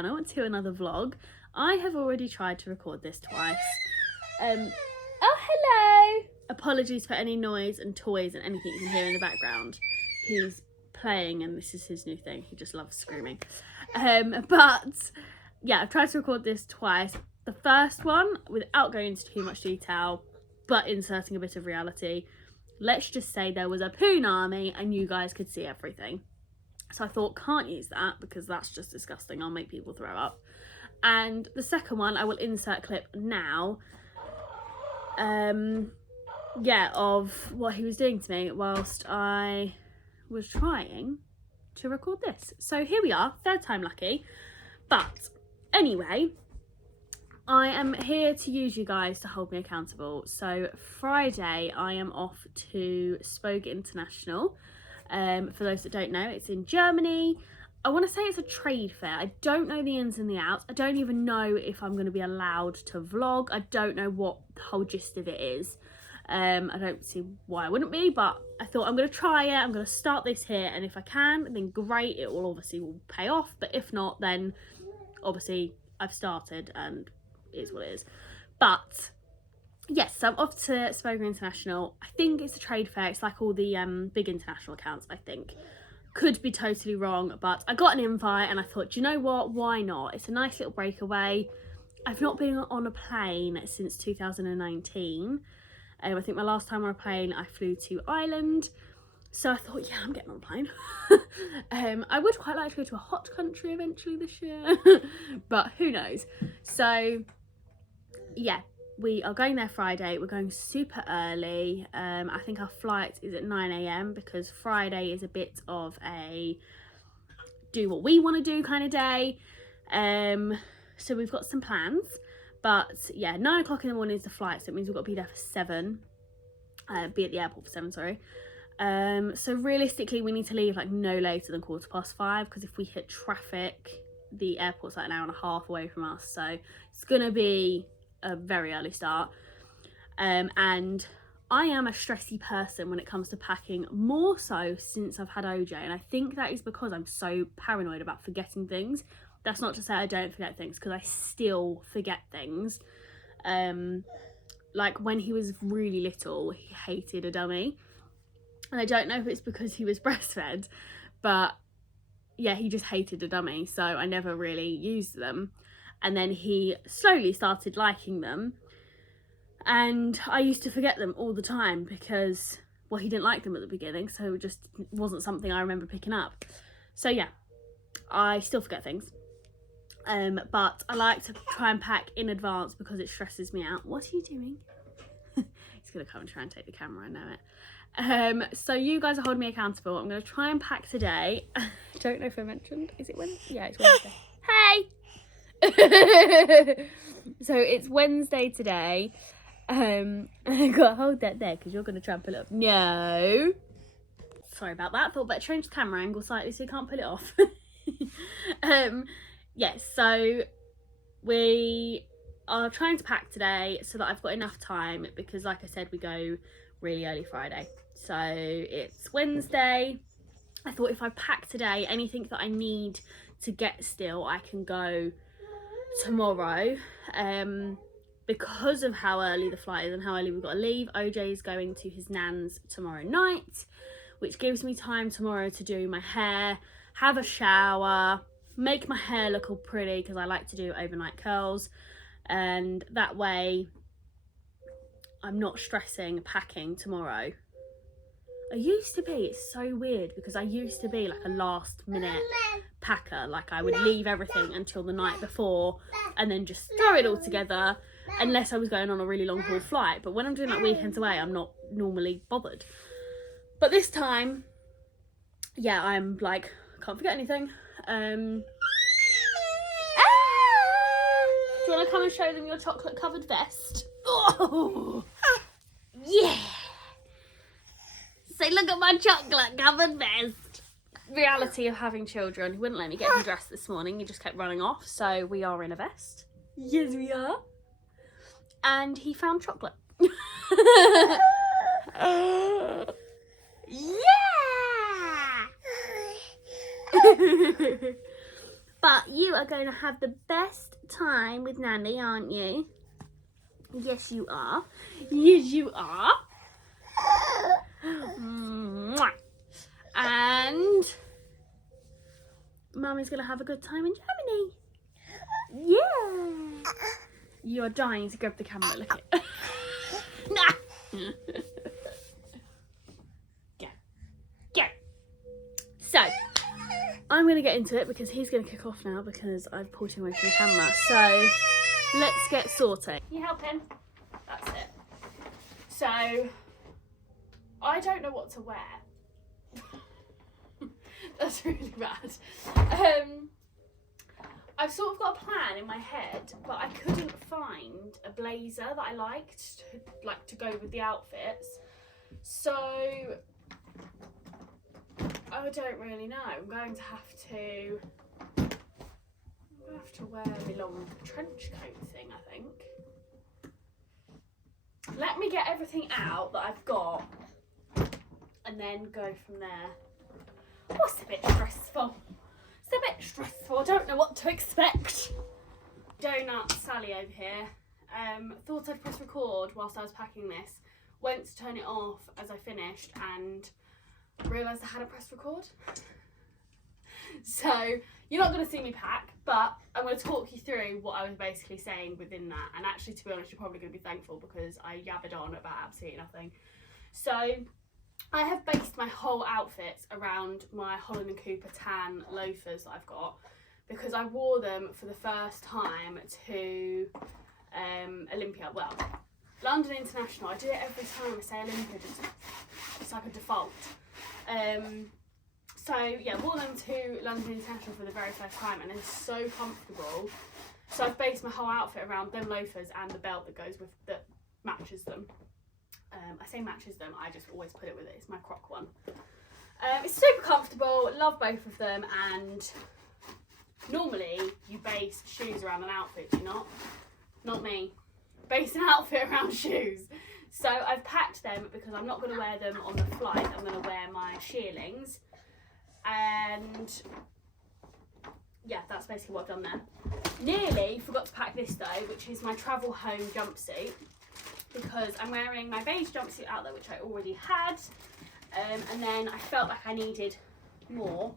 channel to another vlog. I have already tried to record this twice. Oh, hello! Apologies for any noise and toys and anything you can hear in the background. He's playing and this is his new thing. He just loves screaming. But yeah, I've tried to record this twice. The first one, without going into too much detail, but inserting a bit of reality, let's just say there was a poonami and you guys could see everything. So I thought, can't use that because that's just disgusting. I'll make people throw up. And the second one, I will insert a clip now. Yeah, of what he was doing to me whilst I was trying to record this. So here we are, third time lucky. But anyway, I am here to use you guys to hold me accountable. So Friday, I am off to Spoga International. For those that don't know, it's in Germany. I want to say it's a trade fair. I don't know the ins and the outs. I don't even know if I'm going to be allowed to vlog. I don't know what the whole gist of it is. I don't see why I wouldn't be, but I thought I'm going to try it. I'm going to start this here, and if I can, then great. It will obviously pay off, but if not, then obviously I've started and it is what it is. But yes, so I'm off to Spoga International. I think it's a trade fair. It's like all the big international accounts, I think. Could be totally wrong, but I got an invite and I thought, do you know what? Why not? It's a nice little breakaway. I've not been on a plane since 2019. I think my last time on a plane, I flew to Ireland. So I thought, yeah, I'm getting on a plane. I would quite like to go to a hot country eventually this year, but who knows? So yeah, we are going there Friday. We're going super early. I think our flight is at 9 AM because Friday is a bit of a do what we want to do kind of day. So we've got some plans. But yeah, 9 o'clock in the morning is the flight, so it means we've got to be there for 7. Be at the airport for 7, sorry. So realistically, we need to leave like no later than 5:15 because if we hit traffic, the airport's like an hour and a half away from us. So it's going to be a very early start. And I am a stressy person when it comes to packing, more so since I've had OJ. And I think that is because I'm so paranoid about forgetting things. That's not to say I don't forget things, because I still forget things. Like when he was really little, he hated a dummy. And I don't know if it's because he was breastfed, but yeah, he just hated a dummy. So I never really used them. And then he slowly started liking them. And I used to forget them all the time because, well, he didn't like them at the beginning. So it just wasn't something I remember picking up. So yeah, I still forget things. But I like to try and pack in advance because it stresses me out. What are you doing? He's going to come and try and take the camera, I know it. So you guys are holding me accountable. I'm going to try and pack today. Don't know if I mentioned. Is it Wednesday? Yeah, it's Wednesday. Hey! So it's Wednesday today. I've got to hold that there because you're going to try and pull it up. No. Sorry about that. Thought better change the camera angle slightly so you can't pull it off. Yes, so we are trying to pack today so that I've got enough time because, like I said, we go really early Friday. So it's Wednesday. I thought if I pack today, anything that I need to get still, I can go tomorrow. Because of how early the flight is and how early we've got to leave, OJ is going to his nan's tomorrow night, which gives me time tomorrow to do my hair, have a shower, make my hair look all pretty because I like to do overnight curls, and that way I'm not stressing packing tomorrow. I used to be, it's so weird because I used to be like a last minute packer. Like I would leave everything until the night before and then just throw it all together unless I was going on a really long haul flight. But when I'm doing like weekends away, I'm not normally bothered. But this time, yeah, I'm like, can't forget anything. Do you want to come and show them your chocolate covered vest? Oh, yeah. Say, look at my chocolate covered vest. Reality of having children. He wouldn't let me get him dressed this morning. He just kept running off. So we are in a vest. Yes, we are. And he found chocolate. Yeah. But you are going to have the best time with Nanny, aren't you? Yes, you are. Yes, you are. Mwah. And Mummy's going to have a good time in Germany. Yeah. You are dying to grab the camera. Look at it. Go. So, I'm going to get into it because he's going to kick off now because I've pulled him away from the camera. So, let's get sorted. You help him? That's it. So, I don't know what to wear. That's really bad. I've sort of got a plan in my head, but I couldn't find a blazer that I liked to go with the outfits. So I don't really know. I'm going to have to wear my long trench coat thing, I think. Let me get everything out that I've got and then go from there. Oh, it's a bit stressful. It's a bit stressful. I don't know what to expect. Donut Sally over here. Thought I'd press record whilst I was packing this. Went to turn it off as I finished and realised I hadn't pressed record. So you're not going to see me pack, but I'm going to talk you through what I was basically saying within that. And actually, to be honest, you're probably going to be thankful because I yabbered on about absolutely nothing. So I have based my whole outfits around my Holland & Cooper tan loafers that I've got because I wore them for the first time to Olympia. Well, London International. I do it every time I say Olympia, it's like a default. So yeah, wore them to London International for the very first time and they're so comfortable. So I've based my whole outfit around them loafers and the belt that matches them. I say matches them, I just always put it with it. It's my Croc one. It's super comfortable, love both of them, and normally you base shoes around an outfit, do you not? Not me. Base an outfit around shoes. So I've packed them because I'm not going to wear them on the flight. I'm going to wear my shearlings. And yeah, that's basically what I've done there. Nearly forgot to pack this though, which is my travel home jumpsuit. Because I'm wearing my beige jumpsuit out there, which I already had, and then I felt like I needed more.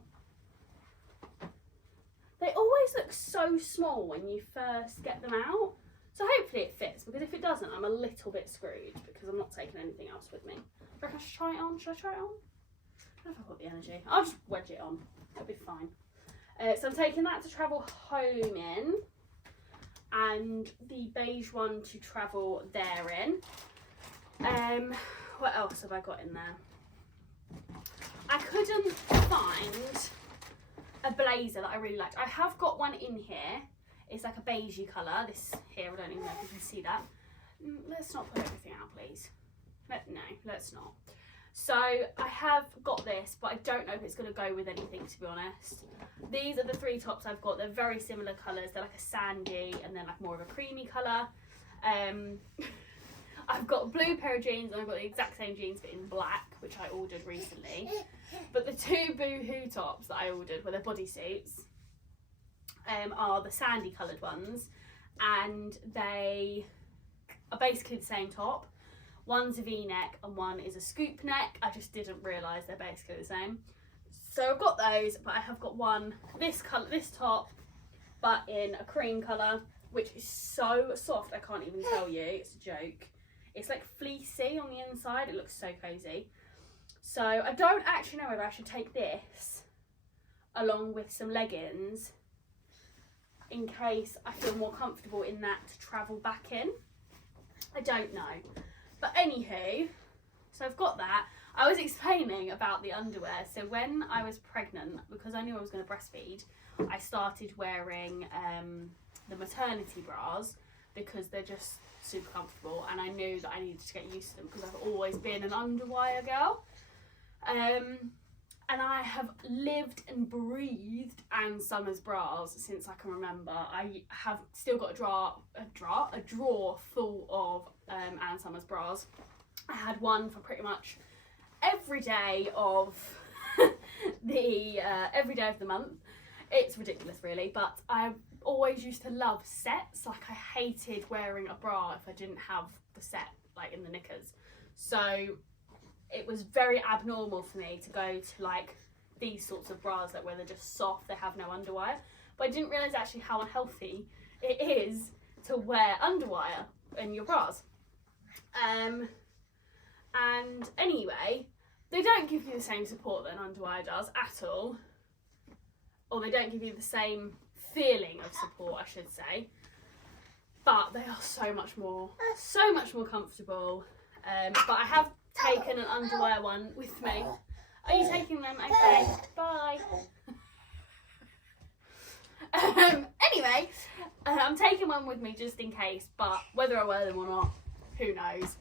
They always look so small when you first get them out, so hopefully it fits, because if it doesn't, I'm a little bit screwed, because I'm not taking anything else with me. I reckon I should try it on. Should I try it on? I don't know if I've got the energy. I'll just wedge it on. It'll be fine. So I'm taking that to travel home in, and the beige one to travel therein. What else have I got in there? I couldn't find a blazer that I really liked. I have got one in here. It's like a beigey colour. This here, I don't even know if you can see that. Let's not put everything out, please. No, let's not. So I have got this, but I don't know if it's going to go with anything, to be honest. These are the three tops I've got. They're very similar colours. They're like a sandy and then like more of a creamy colour. I've got a blue pair of jeans and I've got the exact same jeans but in black, which I ordered recently. But the two Boohoo tops that I ordered were their bodysuits. Are the sandy coloured ones, and they are basically the same top. One's a V-neck and one is a scoop neck. I just didn't realise they're basically the same. So I've got those, but I have got one, this colour, this top, but in a cream colour, which is so soft, I can't even tell you, it's a joke. It's like fleecy on the inside, it looks so cosy. So I don't actually know whether I should take this along with some leggings in case I feel more comfortable in that to travel back in. I don't know. But anywho, so I've got that. I was explaining about the underwear. So when I was pregnant, because I knew I was going to breastfeed, I started wearing the maternity bras because they're just super comfortable, and I knew that I needed to get used to them because I've always been an underwire girl. And I have lived and breathed Ann Summers bras since I can remember. I have still got a drawer full of Ann Summers bras. I had one for pretty much every day of every day of the month. It's ridiculous really, but I always used to love sets. Like I hated wearing a bra if I didn't have the set like in the knickers. So it was very abnormal for me to go to like these sorts of bras that where they're just soft, they have no underwire. But I didn't realise actually how unhealthy it is to wear underwire in your bras. And anyway, they don't give you the same support that an underwire does at all. Or they don't give you the same feeling of support, I should say. But they are so much more comfortable. But I have taken an underwire one with me. Are you taking them? Okay, bye. Anyway, I'm taking one with me just in case, but whether I wear them or not, who knows.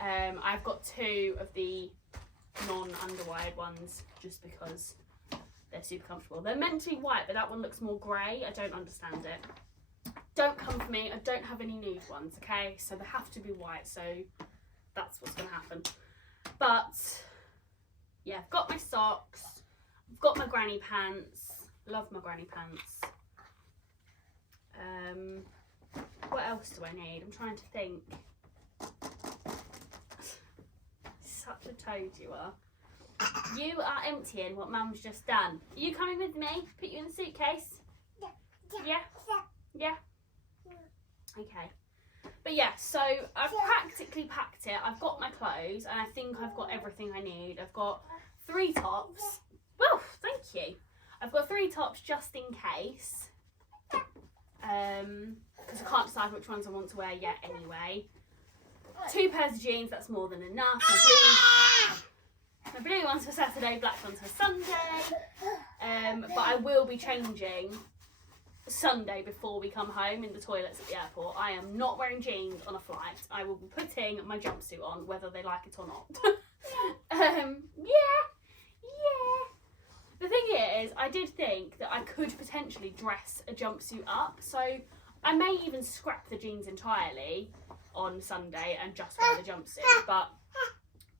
I've got 2 of the non-underwired ones just because they're super comfortable. They're meant to be white, but that one looks more grey. I don't understand it. Don't come for me. I don't have any nude ones, okay? So they have to be white, so that's what's going to happen. But yeah, I've got my socks. I've got my granny pants. Love my granny pants. What else do I need? I'm trying to think. Such a toad you are. You are emptying what Mum's just done. Are you coming with me? Put you in the suitcase? Yeah? Yeah? Okay. But yeah, so I've practically packed it. I've got my clothes and I think I've got everything I need. I've got 3 tops. Woo, thank you. I've got 3 tops just in case. Because I can't decide which ones I want to wear yet anyway. 2 pairs of jeans, that's more than enough. My blue ones for Saturday, black ones for Sunday. But I will be changing Sunday before we come home in the toilets at the airport. I am not wearing jeans on a flight. I will be putting my jumpsuit on, whether they like it or not. Yeah. The thing is, I did think that I could potentially dress a jumpsuit up, so I may even scrap the jeans entirely on Sunday and just wear the jumpsuit, but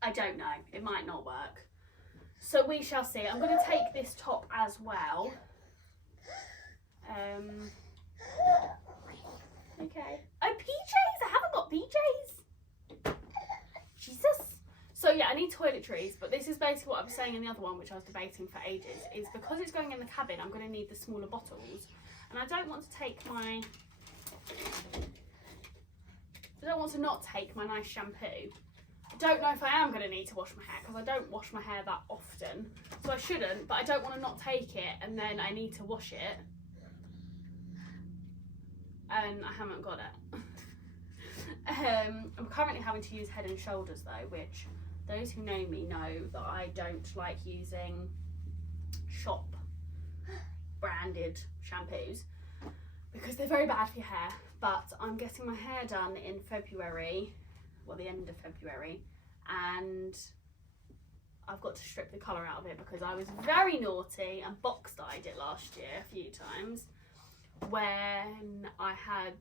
I don't know. It might not work. So we shall see. I'm going to take this top as well. Okay. Oh, PJs! I haven't got PJs! Jesus! So yeah, I need toiletries, but this is basically what I was saying in the other one, which I was debating for ages, is because it's going in the cabin, I'm going to need the smaller bottles. And I don't want to take my... I don't want to not take my nice shampoo. I don't know if I am going to need to wash my hair, because I don't wash my hair that often. So I shouldn't, but I don't want to not take it and then I need to wash it. And I haven't got it. I'm currently having to use Head and Shoulders though, which those who know me know that I don't like using shop branded shampoos because they're very bad for your hair. But I'm getting my hair done in February, well the end of February, and I've got to strip the colour out of it because I was very naughty and box dyed it last year a few times when I had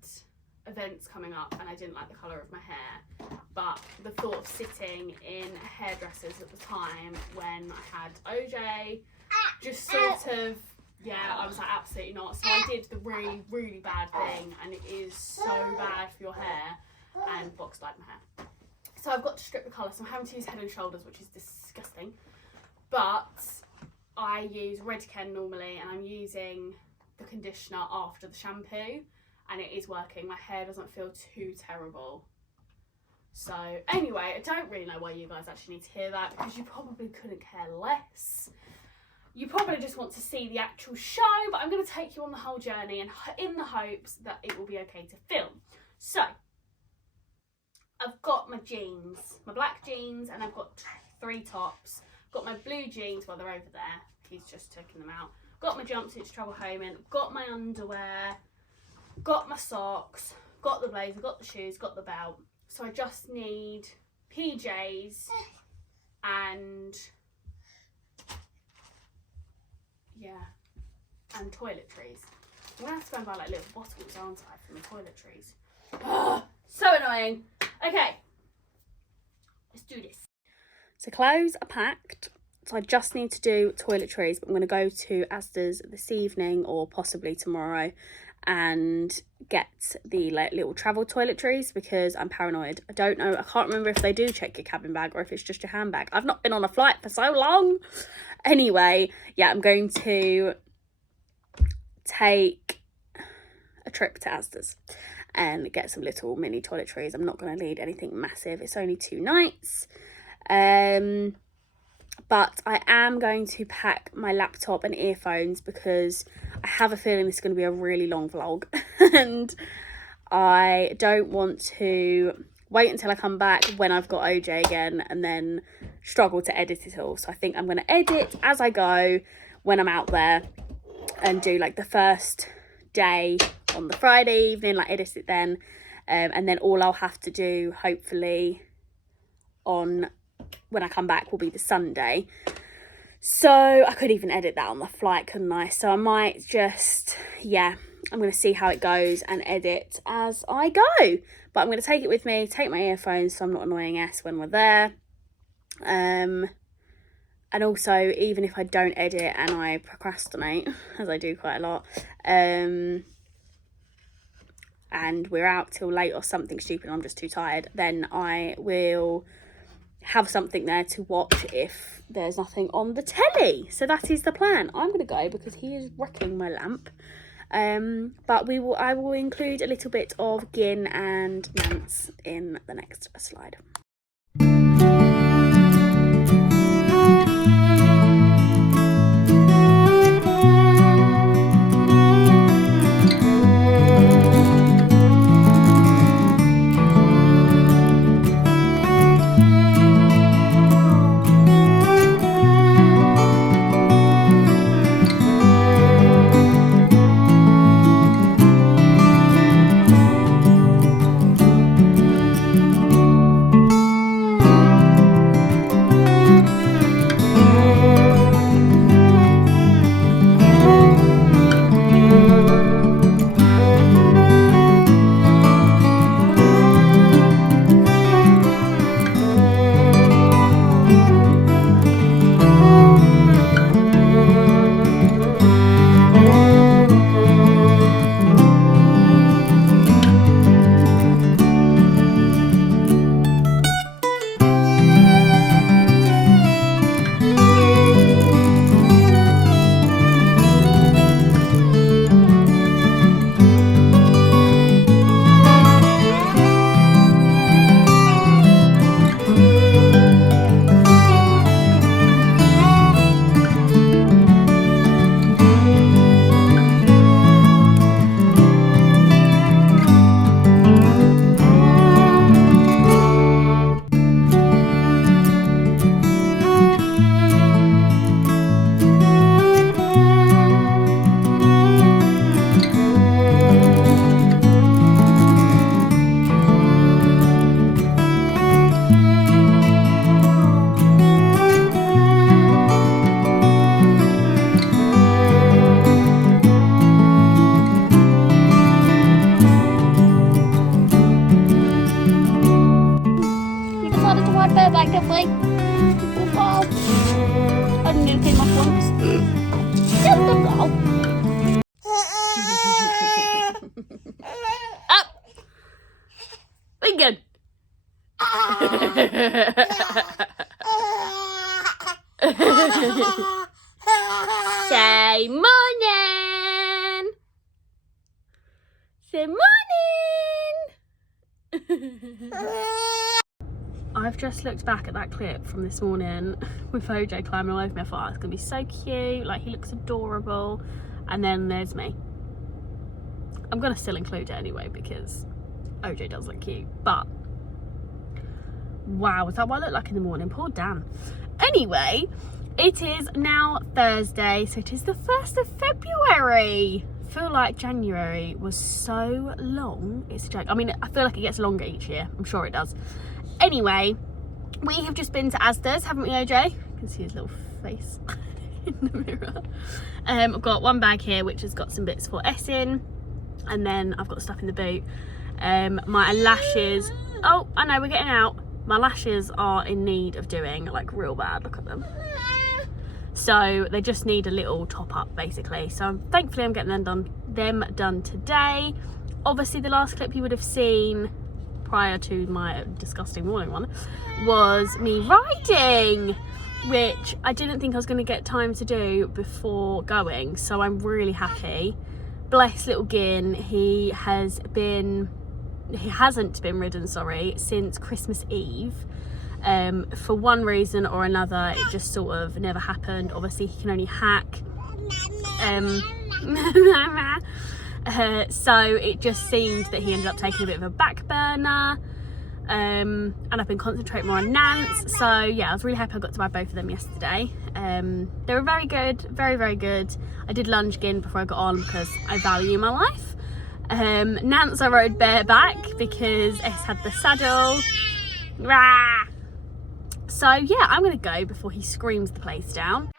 events coming up and I didn't like the colour of my hair. But the thought of sitting in hairdressers at the time when I had OJ just sort of, yeah, I was like, absolutely not. So I did the really, really bad thing, and it is so bad for your hair, and box dyed my hair. So I've got to strip the colour, so I'm having to use Head and Shoulders, which is disgusting. But I use Redken normally, and I'm using the conditioner after the shampoo, and it is working. My hair doesn't feel too terrible. So anyway, I don't really know why you guys actually need to hear that, because you probably couldn't care less. You probably just want to see the actual show, but I'm going to take you on the whole journey and in the hopes that it will be okay to film. So I've got my jeans, my black jeans, and I've got 3 tops. Got my blue jeans, well they're over there, he's just taking them out. Got my jumpsuit to travel home in, got my underwear, got my socks, got the blazer, got the shoes, got the belt. So I just need PJs and yeah, and toiletries. I'm gonna have to go and buy like little bottles, aren't I, for my toiletries. Ugh, so annoying. Okay, let's do this. So clothes are packed, I just need to do toiletries, but I'm going to go to Asda's this evening or possibly tomorrow and get the like little travel toiletries because I'm paranoid. I don't know, I can't remember if they do check your cabin bag or if it's just your handbag. I've not been on a flight for so long. Anyway, yeah, I'm going to take a trip to Asda's and get some little mini toiletries. I'm not going to need anything massive. It's only 2 nights. But I am going to pack my laptop and earphones because I have a feeling this is going to be a really long vlog and I don't want to wait until I come back when I've got OJ again and then struggle to edit it all. So I think I'm going to edit as I go when I'm out there and do like the first day on the Friday evening, like edit it then, and then all I'll have to do hopefully on when I come back will be the Sunday. So I could even edit that on the flight, couldn't I? So I might just, yeah, I'm going to see how it goes and edit as I go. But I'm going to take it with me, take my earphones so I'm not annoying S when we're there. And also, even if I don't edit and I procrastinate, as I do quite a lot, and we're out till late or something stupid, I'm just too tired, then I will have something there to watch if there's nothing on the telly. So that is the plan. I'm going to go because he is wrecking my lamp. But I will include a little bit of Gin and Nance in the next slide. Lincoln. Say morning. Say morning. I've just looked back at that clip from this morning with OJ climbing all over me. I thought, oh, it's gonna be so cute, like he looks adorable, and then there's me. I'm gonna still include it anyway because OJ does look cute, but wow, is that what I look like in the morning? Poor Dan. Anyway, it is now Thursday, so it is the 1st of February. I feel like January was so long, it's a joke. I mean, I feel like it gets longer each year, I'm sure it does. Anyway, we have just been to Asda's, haven't we, OJ? You can see his little face in the mirror. I've got one bag here which has got some bits for S in, and then I've got stuff in the boot. My lashes, oh, I know, we're getting out. My lashes are in need of doing, like, real bad. Look at them. So they just need a little top up basically. So thankfully I'm getting them done today. Obviously the last clip you would have seen prior to my disgusting morning one was me riding, which I didn't think I was going to get time to do before going, so I'm really happy. Bless little Gin, he hasn't been ridden, sorry, since Christmas Eve. For one reason or another, it just sort of never happened. Obviously he can only hack, so it just seemed that he ended up taking a bit of a back burner. And I've been concentrating more on Nance, so yeah, I was really happy I got to buy both of them yesterday. They were very good, very good. I did lunge Gin before I got on because I value my life. Nance I rode bareback because S had the saddle. Rah! So yeah, I'm gonna go before he screams the place down.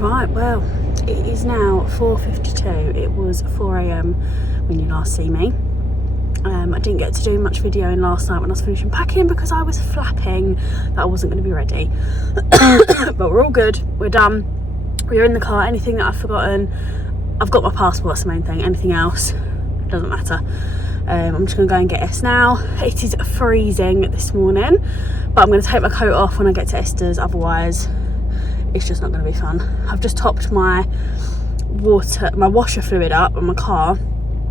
Right, well, it is now 4:52. It was 4 AM when you last see me. I didn't get to do much videoing last night when I was finishing packing because I was flapping that I wasn't going to be ready. But we're all good, we're done, we're in the car. Anything that I've forgotten, I've got my passport, that's the main thing. Anything else, doesn't matter. I'm just going to go and get S now. It is freezing this morning, but I'm going to take my coat off when I get to Esther's, otherwise it's just not going to be fun. I've just topped my washer fluid up on my car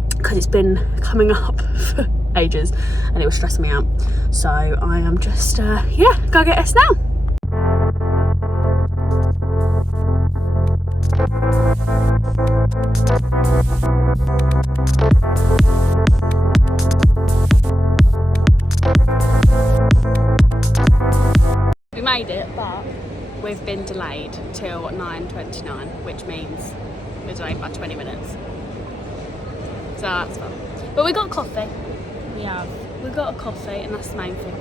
because it's been coming up for ages and it was stressing me out. So I am just, yeah, go get S now. We made it, but we've been delayed till 9:29, which means we're delayed by 20 minutes. So that's fun. But we got coffee. We got a coffee, and that's the main thing.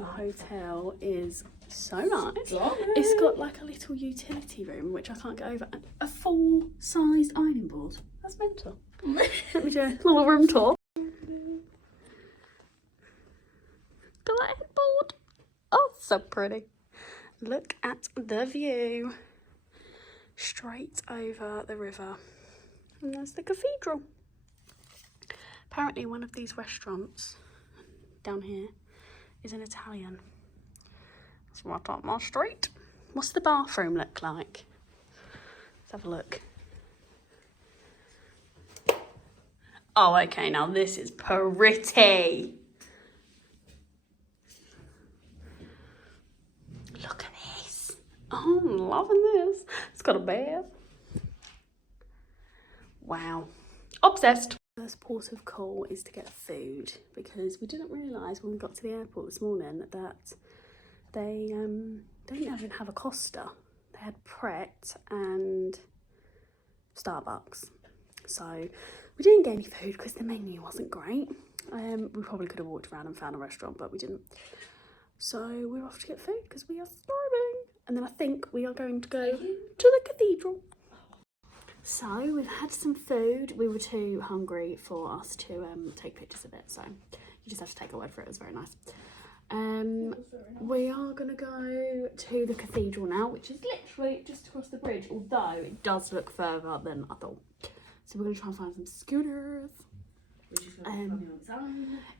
the hotel is so nice. It's got like a little utility room, which I can't get over, and a full-sized ironing board. That's mental. Let me do a little room tour. Look at that headboard. Oh, so pretty. Look at the view. Straight over the river. And there's the cathedral. Apparently one of these restaurants down here is an Italian. It's right up my street. What's the bathroom look like? Let's have a look. Oh, okay, now this is pretty. Look at this. Oh, I'm loving this. It's got a bed. Wow. Obsessed. First port of call is to get food, because we didn't realise when we got to the airport this morning that they don't even have a Costa. They had Pret and Starbucks. So we didn't get any food because the menu wasn't great. We probably could have walked around and found a restaurant, but we didn't. So we're off to get food because we are starving. And then I think we are going to go to the cathedral. So we've had some food. We were too hungry for us to take pictures of it, so you just have to take our word for it. It was very nice. We are going to go to the cathedral now, which is literally just across the bridge, although it does look further than I thought. So we're going to try and find some scooters.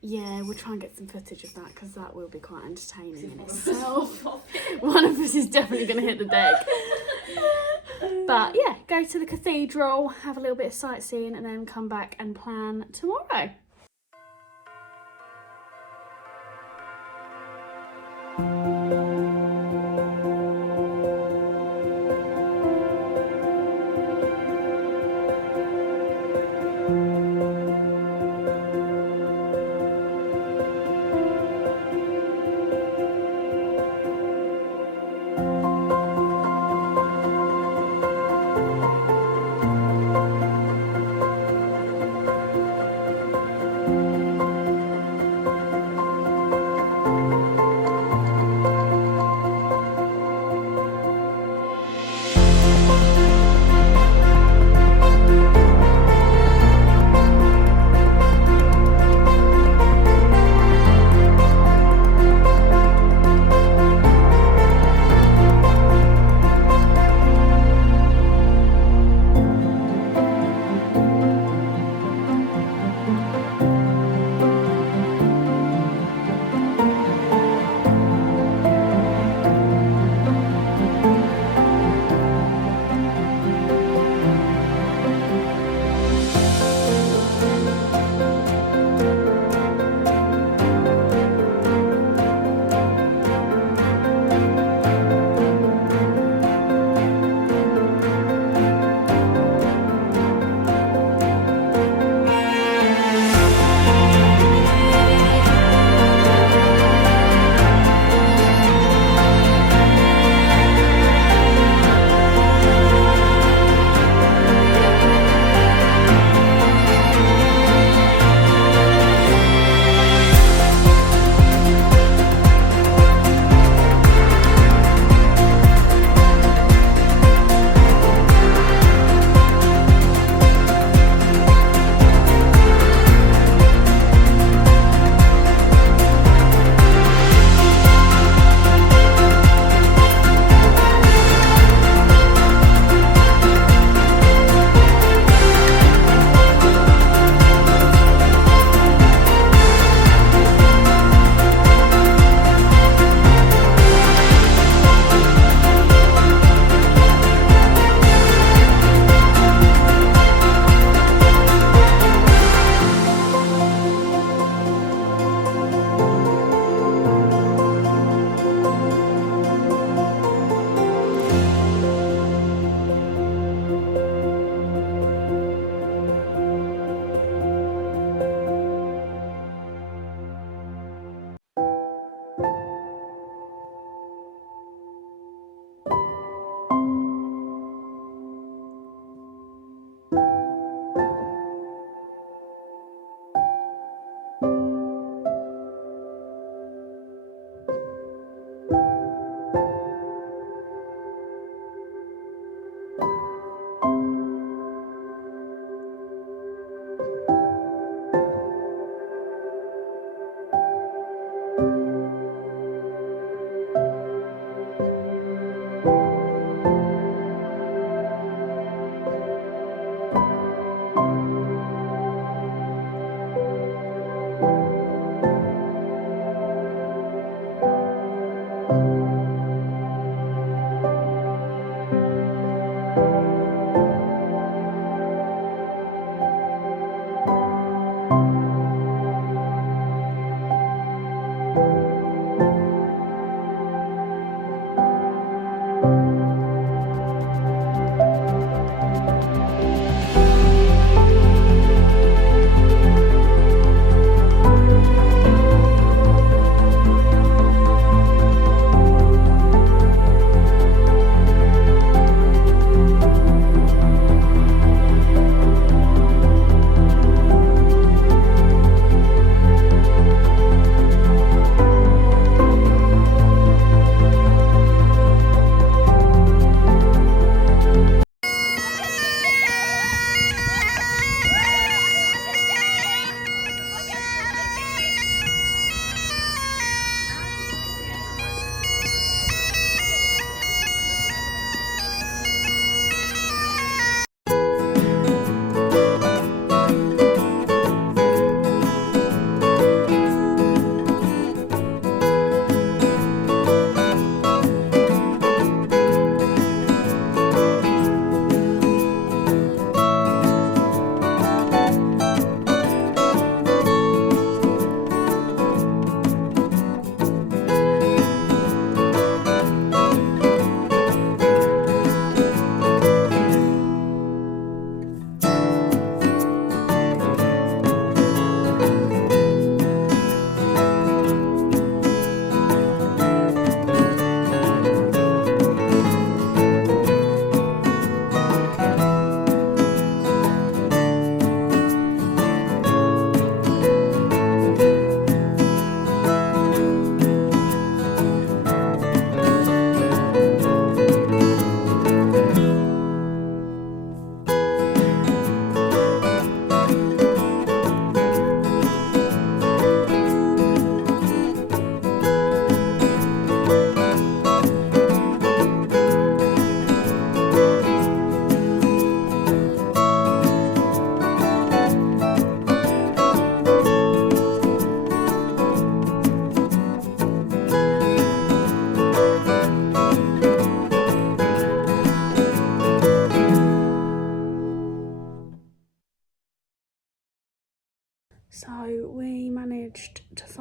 Yeah, we'll try and get some footage of that, because that will be quite entertaining in itself. One of us is definitely going to hit the deck. But yeah, go to the cathedral, have a little bit of sightseeing, and then come back and plan tomorrow.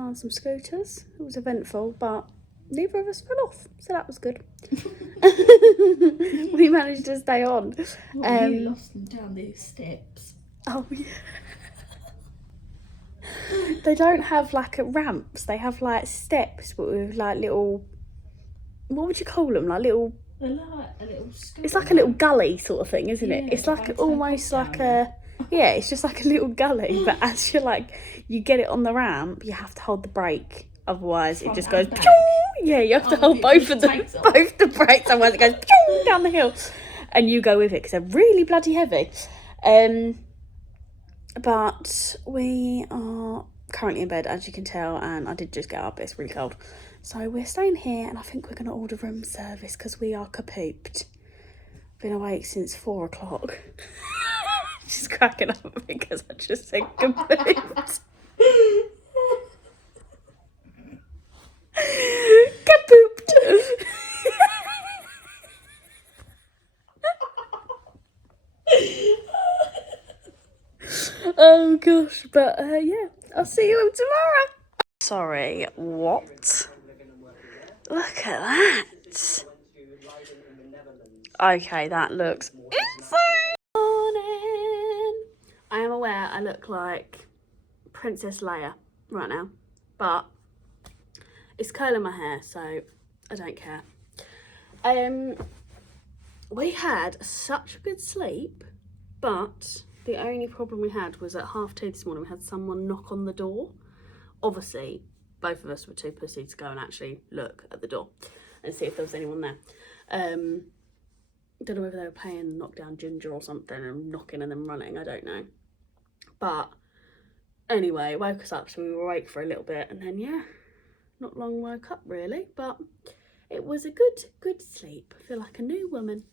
found some scooters. It was eventful, but neither of us fell off, so that was good. We managed to stay on. Well, you lost them down these steps. Oh yeah. They don't have like ramps. They have like steps, but with like little. What would you call them? Like little. They're like a little. It's like a little gully sort of thing, isn't it? Yeah, It's like almost like a. Yeah, it's just like a little gully, but as you get it on the ramp, you have to hold the brake. Otherwise, it just goes. Yeah, you have to hold both the brakes. Otherwise, it goes down the hill, and you go with it because they're really bloody heavy. But we are currently in bed, as you can tell, and I did just get up. It's really cold, so we're staying here, and I think we're going to order room service because we are kapooped. Been awake since 4 o'clock. She's cracking up because I just said kapooped. Kapooped. Oh gosh, but yeah, I'll see you tomorrow. Sorry, what? Look at that. Okay, that looks insane. Morning. I am aware I look like Princess Leia right now, but it's curling my hair, so I don't care. We had such a good sleep, but the only problem we had was at 2:30 this morning, we had someone knock on the door. Obviously, both of us were too pussy to go and actually look at the door and see if there was anyone there. Don't know whether they were playing Knockdown Ginger or something and knocking and then running, I don't know. But anyway, it woke us up, so we were awake for a little bit, and then yeah, not long woke up really, but it was a good sleep. I feel like a new woman.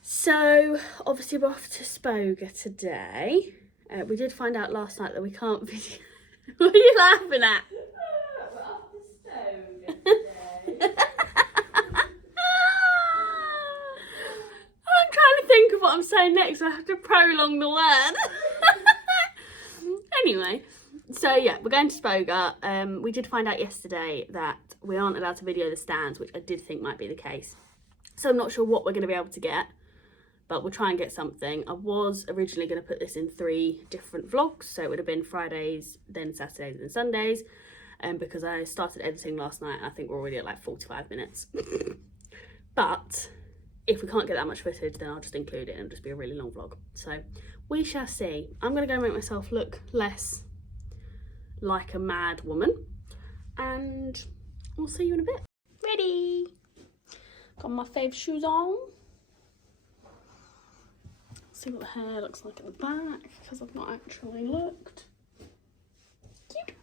So obviously we're off to Spoga today. We did find out last night that we can't video. What are you laughing at? We're off to Spoga today. I'm trying to think of what I'm saying next. I have to prolong the word. Anyway, so yeah, we're going to Spoga. We did find out yesterday that we aren't allowed to video the stands, which I did think might be the case. So I'm not sure what we're going to be able to get, but we'll try and get something. I was originally going to put this in 3 different vlogs, so it would have been Fridays, then Saturdays and Sundays, because I started editing last night. I think we're already at like 45 minutes. But if we can't get that much footage, then I'll just include it and it'll just be a really long vlog. So we shall see. I'm going to go make myself look less like a mad woman, and we'll see you in a bit. Ready? Got my fave shoes on. See what the hair looks like at the back, because I've not actually looked. Cute.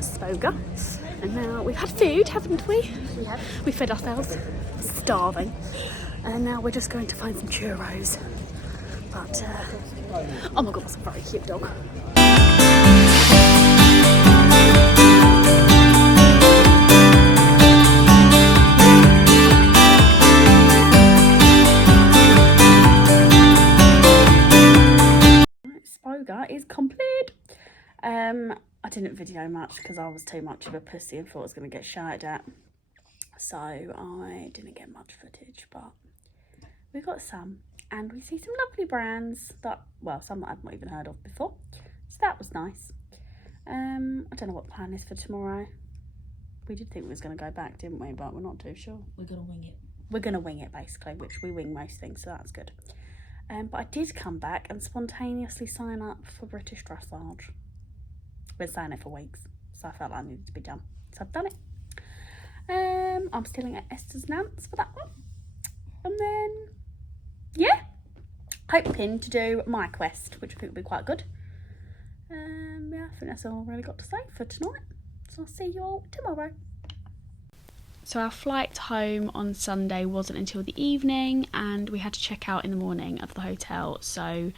Spoga, and now we've had food, haven't we? We have. We fed ourselves, starving, and now we're just going to find some churros. But oh my god, that's a very cute dog. I didn't video much because I was too much of a pussy and thought I was going to get shouted at. So I didn't get much footage, but we got some. And we see some lovely brands that, well, some that I've not even heard of before. So that was nice. I don't know what the plan is for tomorrow. We did think we was going to go back, didn't we? But we're not too sure. We're going to wing it. We're going to wing it, basically, which we wing most things, so that's good. But I did come back and spontaneously sign up for British dressage. Been saying it for weeks, so I felt like I needed to be done. So I've done it. I'm stealing at Esther's Nance for that one. And then, yeah, hoping to do my quest, which I think will be quite good. Yeah, I think that's all I've really got to say for tonight. So I'll see you all tomorrow. So our flight home on Sunday wasn't until the evening, and we had to check out in the morning of the hotel. So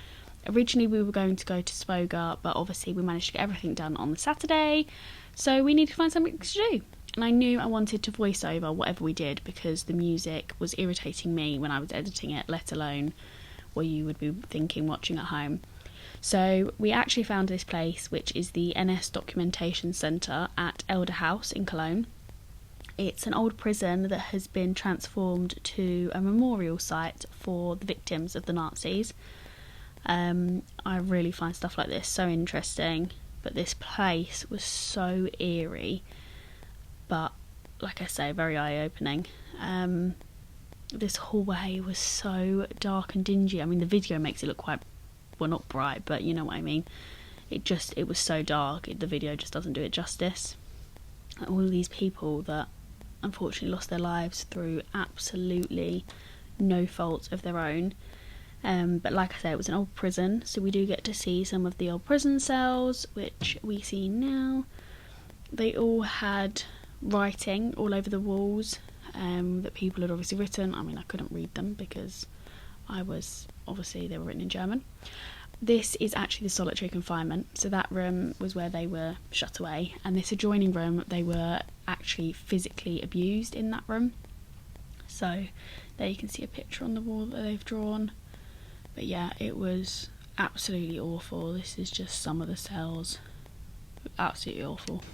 originally we were going to go to Spoga, but obviously we managed to get everything done on the Saturday. So we needed to find something to do. And I knew I wanted to voice over whatever we did because the music was irritating me when I was editing it, let alone what you would be thinking watching at home. So we actually found this place, which is the NS Documentation Centre at Elder House in Cologne. It's an old prison that has been transformed to a memorial site for the victims of the Nazis. I really find stuff like this so interesting, but this place was so eerie, but like I say, very eye-opening. This hallway was so dark and dingy. I mean, the video makes it look quite, well, not bright, but you know what I mean. It was so dark, the video just doesn't do it justice. All of these people that unfortunately lost their lives through absolutely no fault of their own. But like I say, it was an old prison, so we do get to see some of the old prison cells, which we see now. They all had writing all over the walls that people had obviously written. I mean, I couldn't read them because obviously they were written in German. This is actually the solitary confinement, so that room was where they were shut away, and this adjoining room, they were actually physically abused in that room. So there you can see a picture on the wall that they've drawn. But yeah, it was absolutely awful. This is just some of the cells. Absolutely awful.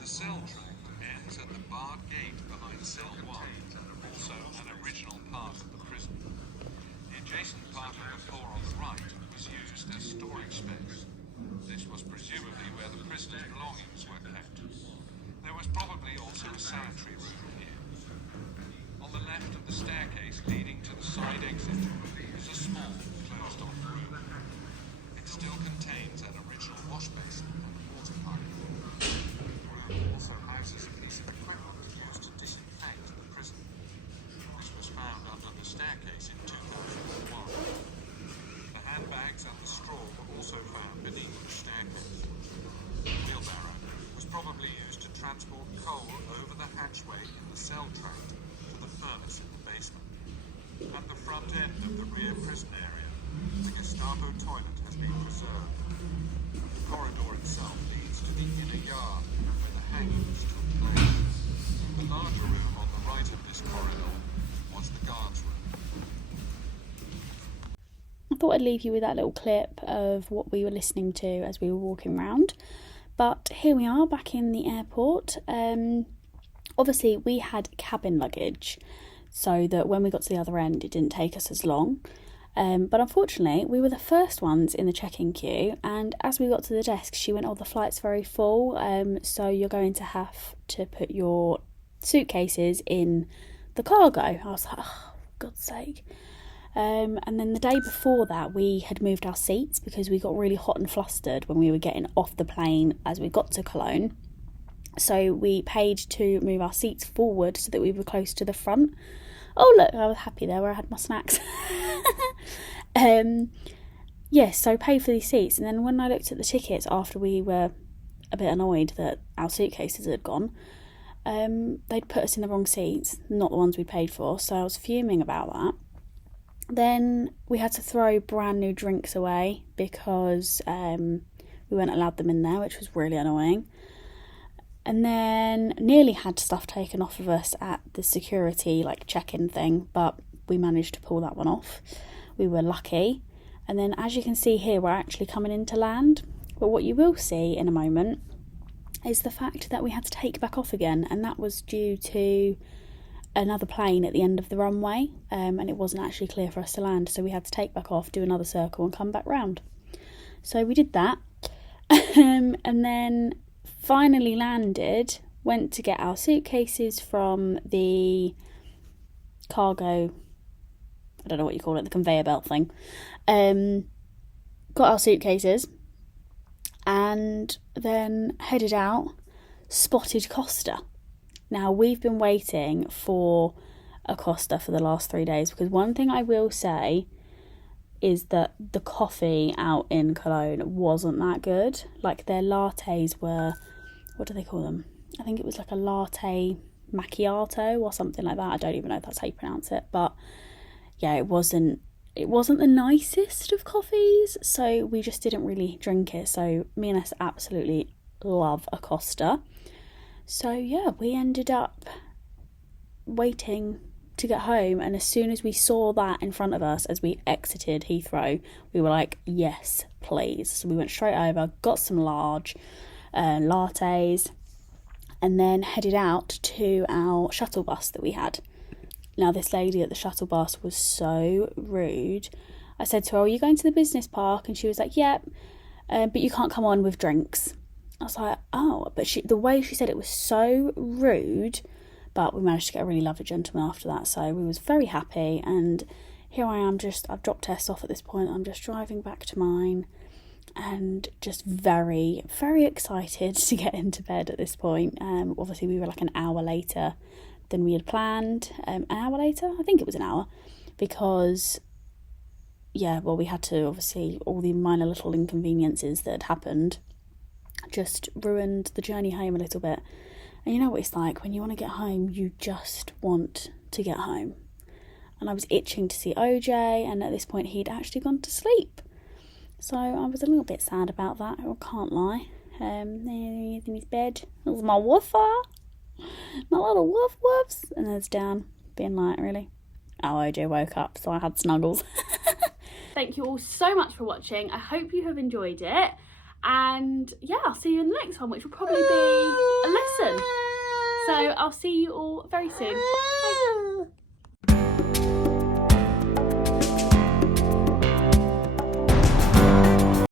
The cell tract ends at the barred gate behind cell 1, also an original part of the prison. The adjacent part of the floor on the right was used as storage space. This was presumably where the prisoners' belongings were kept. There was probably also a sanitary room here. On the left of the staircase leading to the side exit is a small, closed-off room. It still contains an original wash basin and a water pipe. The room also houses a piece of equipment used to disinfect the prison. This was found under the staircase in 2001. The handbags and the straw were also found beneath the staircase. The wheelbarrow was probably used to transport coal over the hatchway in the cell tract to the furnace in the basement. At the front end of the rear prison area, the Gestapo toilet has been preserved. The corridor itself leads to the inner yard where the hangings took place. The larger room on the right of this corridor was the guards' room. I thought I'd leave you with that little clip of what we were listening to as we were walking around. But here we are back in the airport. Obviously we had cabin luggage, so that when we got to the other end it didn't take us as long. But unfortunately we were the first ones in the check-in queue, and as we got to the desk she went, "Oh, the flight's very full, so you're going to have to put your suitcases in the cargo." I was like, oh, for God's sake. And then the day before that we had moved our seats because we got really hot and flustered when we were getting off the plane as we got to Cologne. So we paid to move our seats forward so that we were close to the front. Oh look, I was happy there where I had my snacks. Yes, so paid for these seats, and then when I looked at the tickets after we were a bit annoyed that our suitcases had gone, they'd put us in the wrong seats, not the ones we paid for, so I was fuming about that. Then we had to throw brand new drinks away because we weren't allowed them in there, which was really annoying. And then nearly had stuff taken off of us at the security check-in thing, but we managed to pull that one off. We were lucky. And then as you can see here, we're actually coming into land. But what you will see in a moment is the fact that we had to take back off again, and that was due to another plane at the end of the runway, and it wasn't actually clear for us to land, so we had to take back off, do another circle and come back round. So we did that, and then finally landed, went to get our suitcases from the cargo, I don't know what you call it, the conveyor belt thing. Got our suitcases and then headed out, spotted Costa. Now, we've been waiting for a Costa for the last 3 days, because one thing I will say is that the coffee out in Cologne wasn't that good. Like, their lattes were, what do they call them? I think it was like a latte macchiato or something like that. I don't even know if that's how you pronounce it, but yeah, it wasn't the nicest of coffees, so we just didn't really drink it. So me and us absolutely love a Costa. So yeah, we ended up waiting to get home, and as soon as we saw that in front of us as we exited Heathrow, we were like, yes, please. So we went straight over, got some large lattes, and then headed out to our shuttle bus that we had. Now, this lady at the shuttle bus was so rude. I said to her, are you going to the business park? And she was like, yep, but you can't come on with drinks. I was like, oh, but the way she said it was so rude. But we managed to get a really lovely gentleman after that, so we was very happy. And here I am, I've dropped Tess off at this point. I'm just driving back to mine and just very, very excited to get into bed at this point. Obviously, we were like an hour later than we had planned. An hour later? I think it was an hour. Because, yeah, well, we had to, obviously, all the minor little inconveniences that had happened just ruined the journey home a little bit. And you know what it's like, when you want to get home, you just want to get home. And I was itching to see OJ, and at this point he'd actually gone to sleep. So I was a little bit sad about that, I can't lie. There he is in his bed. There's my woofer. My little woof woofs. And there's Dan being like, really? Oh, OJ woke up, so I had snuggles. Thank you all so much for watching. I hope you have enjoyed it. And yeah, I'll see you in the next one, which will probably be a lesson. So I'll see you all very soon.